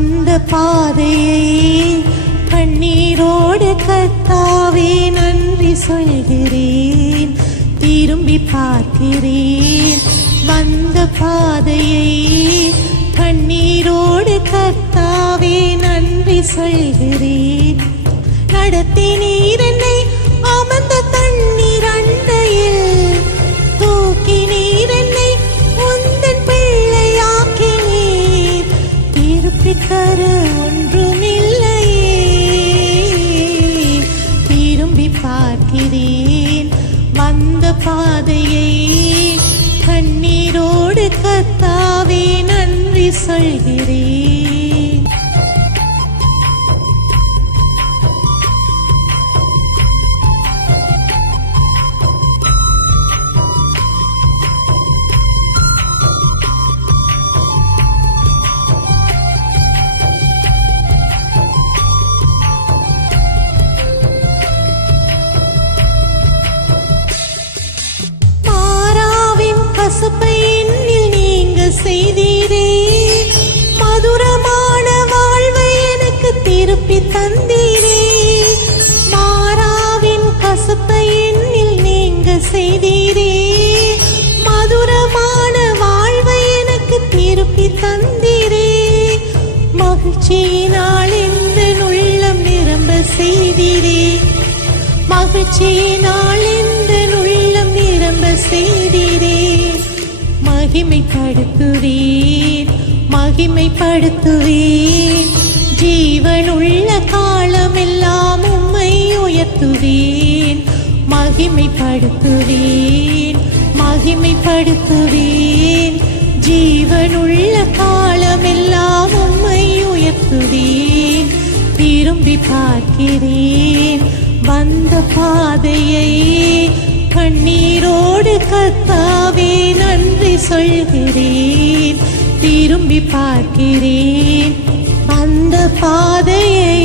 வந்த பாதையை கண்ணீரோடு கர்த்தாவே நன்றி சொல்கிறேன். திரும்பி பார்க்கிறேன். வந்த பாதையை கண்ணீரோடு கர்த்தாவே நன்றி சொல்கிறேன். நடத்தினீர் என்னை அமர்ந்த தண்ணீர் அண்டையில், தூக்கினீர் என்னை உந்தன் பிள்ளையாக்கினீர். திருப்பி தர ஒன்றுமில்லையே. திரும்பி பார்க்கிறேன். வந்த பாதையை கண்ணீரோடு கர்த்தாவே நன்றி சொல்கிறேன். கசப்பை என்னில் நீங்க செய்தீரே, மதுரமான வாழ்வை எனக்கு திருப்பி தந்தீரே. மாறாவின் கசப்பை என்னில் நீங்க செய்தீரே, மதுரமான வாழ்வை எனக்கு திருப்பி தந்தீரே. மகிழ்ச்சியினால் இந்த உள்ளம் நிரம்ப செய்தீரே, மகிழ்ச்சியினால் இந்த உள்ளம் நிரம்ப செய்தீரே. மகிமைப்படுத்துவேன், மகிமைப்படுத்துவேன். ஜீவனுள்ள காலமெல்லாம் உம்மை உயர்த்துவேன். மகிமைப்படுத்துவேன், மகிமைப்படுத்துவேன். ஜீவனுள்ள காலமெல்லாம் உம்மை உயர்த்துவேன். திரும்பி பார்க்கிறேன். வந்த பாதையை கண்ணீரோடு கர்த்தாவே நன்றி சொல்கிறேன். திரும்பி பார்க்கிறேன். வந்த பாதையை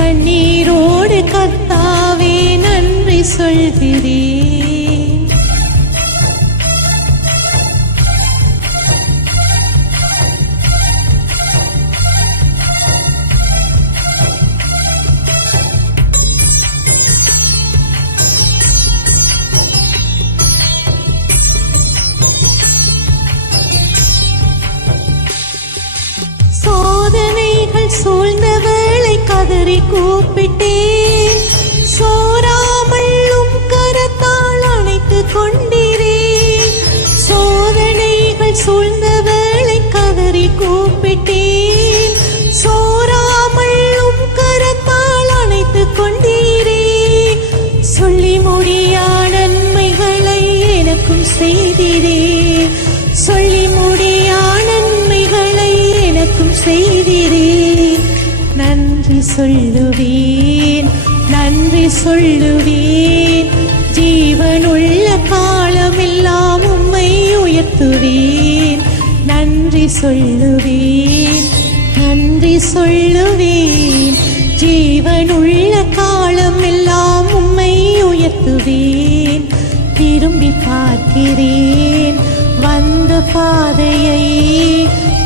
கண்ணீரோடு கர்த்தாவே நன்றி சொல்கிறேன். சோதனைகள் சூழ்ந்த வேளை கதறி கூப்பிட்டேன். சோராமல்லும் கரத்தால் அணைத்து கொண்டீரே. சோதனைகள் சூழ்ந்த வேளை கதறி கூப்பிட்டேன். சோராமல்லும் கரத்தால் அணைத்து கொண்டீரே. சொல்லி முடியா நன்மைகளை எனக்கும் செய்தீரே. சொல்லி முடியா நன்மைகளை எனக்கும் செய்தீரே. நன்றி சொல்லுவேன், நன்றி சொல்லுவேன். ஜீவனுள்ள காலமெல்லாம் உம்மை உயர்த்துவேன். நன்றி சொல்லுவேன், நன்றி சொல்லுவேன். ஜீவனுள்ள காலமெல்லாம் உம்மை உயர்த்துவேன். திரும்பி பார்க்கிறேன். வந்த பாதையை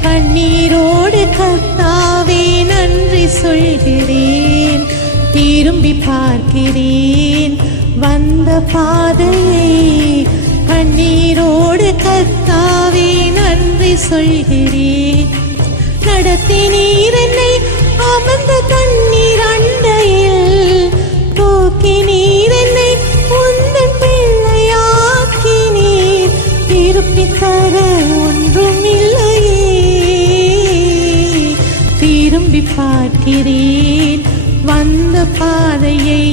கண்ணீரோடு கர்த்தாவே நன்றி சொல்கிறேன். திரும்பி பார்க்கிறேன். வந்த பாதையை கண்ணீரோடு கர்த்தாவே நன்றி சொல்கிறேன். நடத்தினீர் என்னை அமர்ந்த தண்ணீர் அண்டையில், தூக்கினீர் என்னை உந்தன் பிள்ளையாக்கினீர். திருப்பி தர ஒன்றுமில்லையே. திரும்பி பார்க்கிறேன். வந்த பாதையை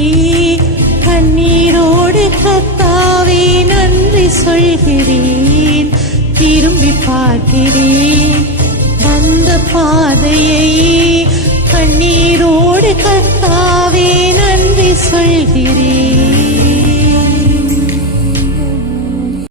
கண்ணீரோடு கர்த்தாவே நன்றி சொல்கிறேன். திரும்பி பார்க்கிறேன். வந்த பாதையை கண்ணீரோடு கர்த்தாவே நன்றி சொல்கிறேன்.